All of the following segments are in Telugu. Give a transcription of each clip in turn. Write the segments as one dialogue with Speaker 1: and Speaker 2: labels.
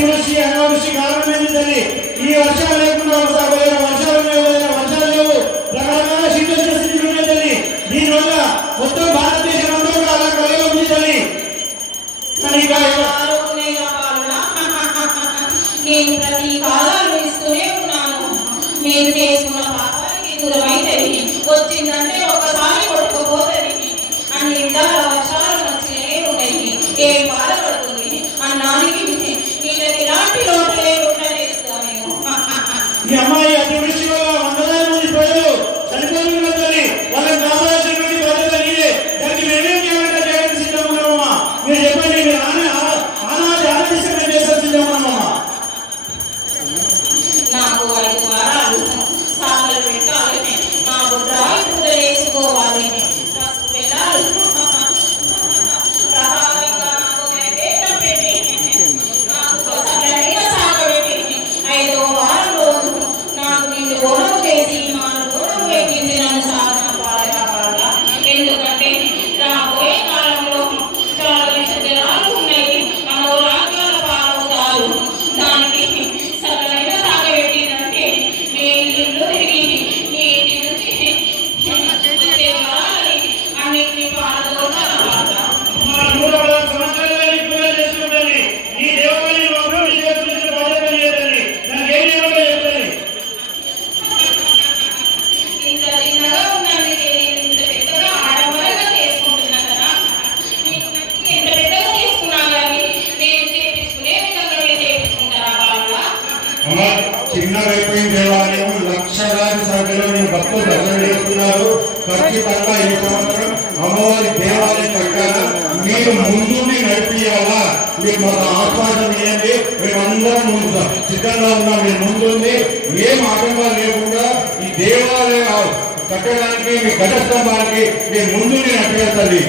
Speaker 1: తులసి అనావృష్టి కారణమైంది తల్లి ఈ వర్షాలు లేకుండా ఒకసారి వర్షాలు వర్షాలు లేవు రకరకాల సిచ్యువేషన్ స్థితిలో ఉన్నాయి దీనివల్ల మొత్తం భారతదేశం అంతా అలా కలగా ఉంది
Speaker 2: ప్రతి కాదు
Speaker 3: అమ్మవారి దేవాలయం కట్టాల మీరు ముందుని నడిపియాలా మీరు మన ఆహ్వానం ఇవ్వండి మేమందరం ముందు సిద్ధంగా ఉన్నాం మీరు ముందుంది ఏం ఆటంకాలు లేకుండా ఈ దేవాలయం కట్టడానికి మీ ఘటస్తంభానికి
Speaker 2: మీ ముందు నేను
Speaker 4: అడ్డేస్తాను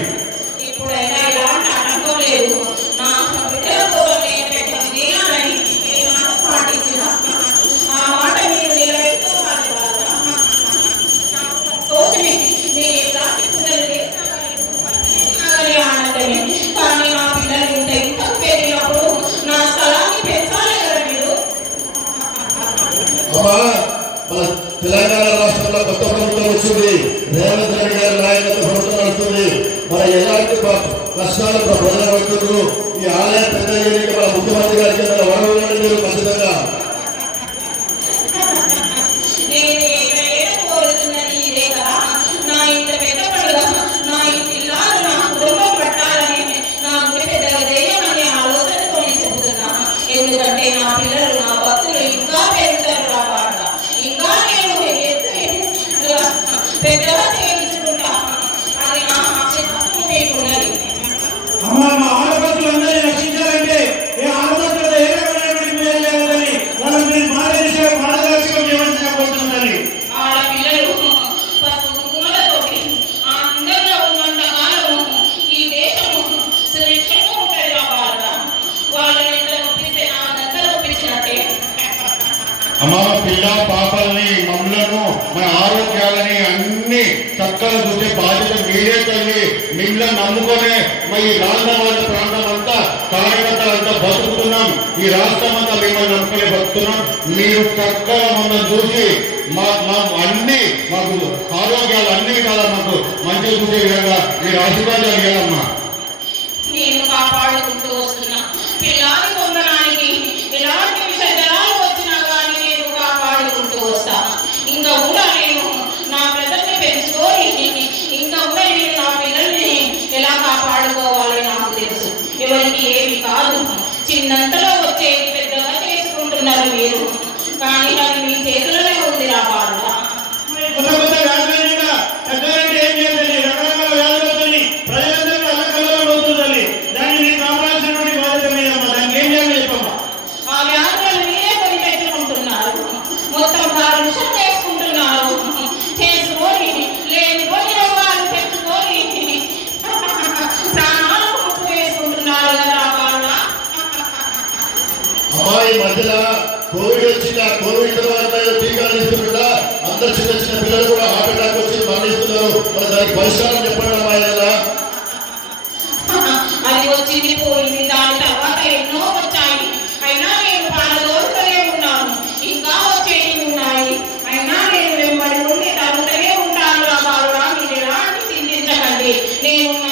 Speaker 4: తెలంగాణ రాష్ట్రంలో కొత్త ప్రభుత్వం వచ్చింది. రేవంత్ రెడ్డి గారి నాయకత్వ ప్రభుత్వం నడుస్తుంది. మన ఎలాంటి కష్టాలు ప్రజలు పడుతున్నారు. ఈ ఆలయం పెద్ద మన ముఖ్యమంత్రి గారికి వరవడండి మీరు ఖచ్చితంగా
Speaker 2: ఎందుకంటే నా పిల్లలు నా భక్తులు ఇంకా పెరుగుతారు.
Speaker 1: అమ్మ
Speaker 3: పిల్ల పాపల్ని మమ్మలను మన ఆరోగ్యాలని అన్ని చక్కగా చూసే బాధ్యత మీరే తల్లి. మిమ్మల్ని నమ్ముకొనే మా ఈ రాజవాడ ప్రాంతం అంతా కార్యకర్తలు అంతా బతుకుతున్నాం. ఈ రాష్ట్రం అంతా మిమ్మల్ని నమ్ముకునే బతుకుతున్నాం. మీరు చక్కగా మమ్మల్ని చూసి మా మా అన్ని మాకు ఆరోగ్యాలు అన్ని విధాలు మాకు మంచిగా చూసే విధంగా మీరు ఆశీర్వాదాలు ఇవ్వాలమ్మా
Speaker 2: కానీ అది మీ చేతులనే ఉంది నా పాలన మొత్తం కాలుష్యం చేసుకుంటున్నారు. చేసుకొని లేనిపోయి రోగాలు పెట్టుకొని ప్రాణాలు ముప్పు వేసుకుంటున్నారు కదా
Speaker 4: అమ్మాయి మధ్యలో కోవిడ్ వచ్చిన కోవిడ్ తర్వాత టీకాలు ఇస్తుండగా అందరు చిన్న చిన్న పిల్లలు కూడా హార్ట్ అటాక్ వచ్చి మరణిస్తున్నారు మరి దానికి పరిష్కారం చెప్పడం
Speaker 2: అది వచ్చింది పోయింది దాని తర్వాత ఎన్నో వచ్చాయి. అయినా నేను బాధలోనే ఉన్నాను. ఇంకా వచ్చేవి ఉన్నాయి. అయినా నేను మిమ్మల్ని నుండి తగ్గుతూనే ఉంటాను. రా బాధ మీరు ఎలాంటి చింతించకండి. నేను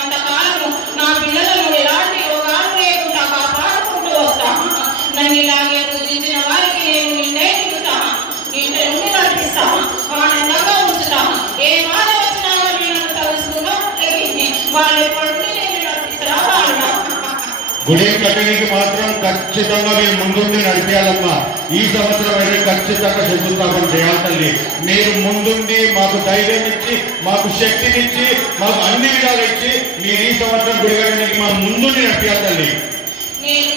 Speaker 3: గుడి మాత్రం ఖచ్చితంగా మీరు ముందుండి నడిపేయాలమ్మా. ఈ సంవత్సరం అయితే ఖచ్చితంగా శంకుస్థాపన చేయాలి తల్లి. మీరు ముందుండి మాకు ధైర్యం ఇచ్చి మాకు శక్తినిచ్చి మాకు అన్ని విధాలు ఇచ్చి మీరు ఈ సంవత్సరం గుడిగడానికి మా ముందుండి నడిపేయాలి తల్లి.
Speaker 2: నేను